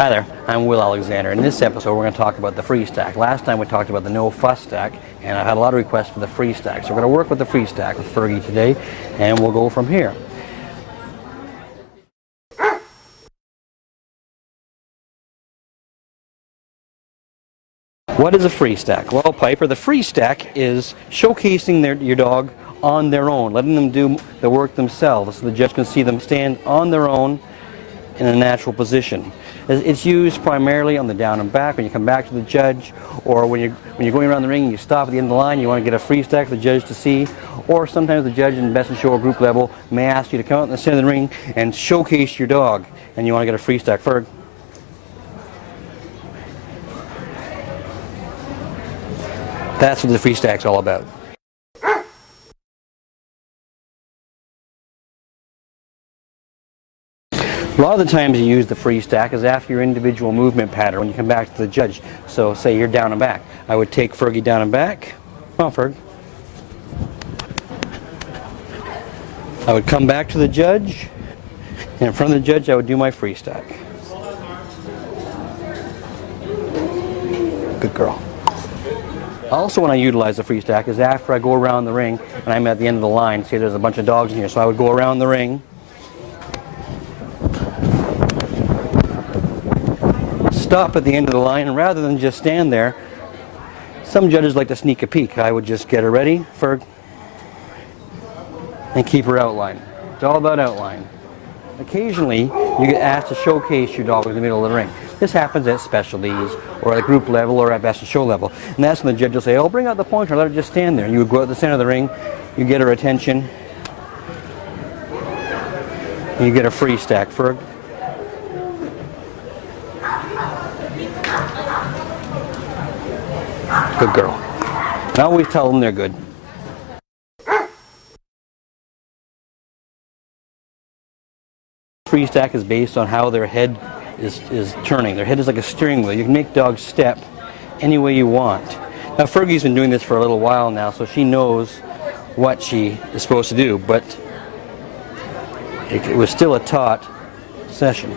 Hi there, I'm Will Alexander. In this episode we're going to talk about the free stack. Last time we talked about the no fuss stack, and I had a lot of requests for the free stack. So we're going to work with the free stack with Fergie today, and we'll go from here. What is a free stack? Well, Piper, the free stack is showcasing your dog on their own, letting them do the work themselves so the judge can see them stand on their own in a natural position. It's used primarily on the down and back when you come back to the judge, or when you're going around the ring and you stop at the end of the line, you want to get a free stack for the judge to see, or sometimes the judge in best in show or group level may ask you to come out in the center of the ring and showcase your dog, and you want to get a free stack. Ferg. That's what the free stack's all about. A lot of the times you use the free stack is after your individual movement pattern when you come back to the judge. So say you're down and back. I would take Fergie down and back. Come on, Ferg. I would come back to the judge, and in front of the judge I would do my free stack. Good girl. Also, when I utilize the free stack is after I go around the ring and I'm at the end of the line. See, there's a bunch of dogs in here, so I would go around the ring, stop at the end of the line, and rather than just stand there, some judges like to sneak a peek. I would just get her ready, Ferg, and keep her outline. It's all about outline. Occasionally, you get asked to showcase your dog in the middle of the ring. This happens at specialties, or at group level, or at best in show level. And that's when the judge will say, oh, bring out the pointer, let her just stand there. And you would go out the center of the ring, you get her attention, and you get a free stack. Ferg. Good girl. And I always tell them they're good. Free stack is based on how their head is turning. Their head is like a steering wheel. You can make dogs step any way you want. Now Fergie's been doing this for a little while now, so she knows what she is supposed to do, but it was still a taught session.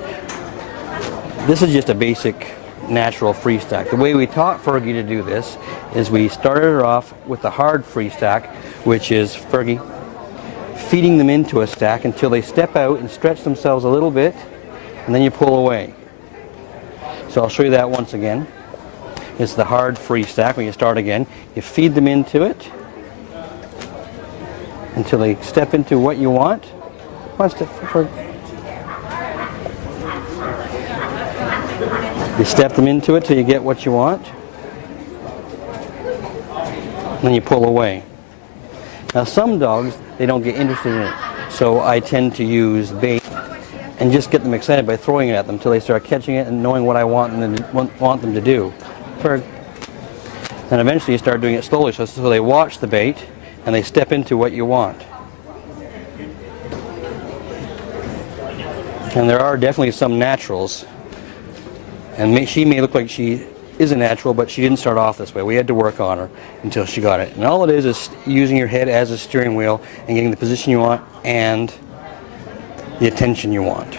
This is just a basic natural free stack. The way we taught Fergie to do this is we started her off with the hard free stack, which is Fergie feeding them into a stack until they step out and stretch themselves a little bit, and then you pull away. So I'll show you that once again. It's the hard free stack. When you start again, you feed them into it until they step into what you want. One step forward. You step them into it till you get what you want, and then you pull away. Now some dogs, they don't get interested in it, so I tend to use bait and just get them excited by throwing it at them until they start catching it and knowing what I want them to do. And eventually you start doing it slowly, so they watch the bait and they step into what you want. And there are definitely some naturals, and she may look like she is a natural, but she didn't start off this way. We had to work on her until she got it. And all it is using your head as a steering wheel and getting the position you want and the attention you want.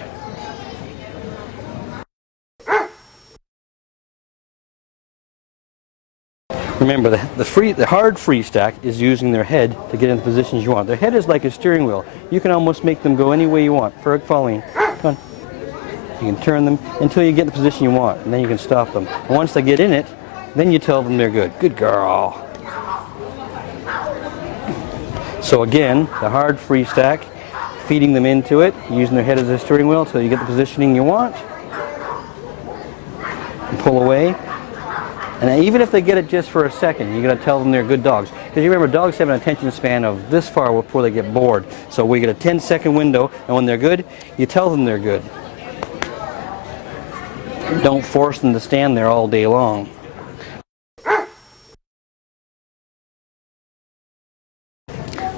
Remember, the hard free stack is using their head to get in the positions you want. Their head is like a steering wheel. You can almost make them go any way you want. Ferg, follow me. Come on. You can turn them until you get in the position you want, and then you can stop them. And once they get in it, then you tell them they're good. Good girl. So again, the hard free stack, feeding them into it, using their head as a steering wheel until you get the positioning you want, and pull away. And even if they get it just for a second, you're going to tell them they're good dogs. Because you remember, dogs have an attention span of this far before they get bored. So we get a 10-second window, and when they're good, you tell them they're good. Don't force them to stand there all day long.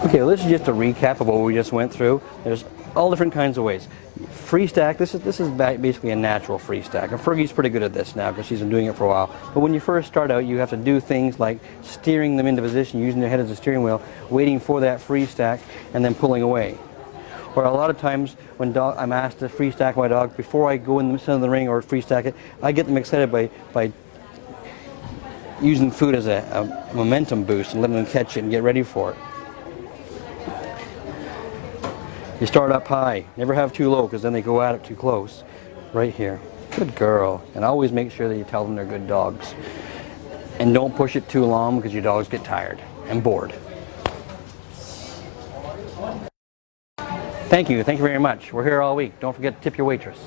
Okay, well, this is just a recap of what we just went through. There's all different kinds of ways. Free stack, this is basically a natural free stack. And Fergie's pretty good at this now because she's been doing it for a while. But when you first start out, you have to do things like steering them into position, using their head as a steering wheel, waiting for that free stack, and then pulling away. Or a lot of times when I'm asked to free stack my dog, before I go in the center of the ring or free stack it, I get them excited by using food as a momentum boost and letting them catch it and get ready for it. You start up high. Never have too low because then they go at it too close. Right here. Good girl. And always make sure that you tell them they're good dogs. And don't push it too long because your dogs get tired and bored. Thank you. Thank you very much. We're here all week. Don't forget to tip your waitress.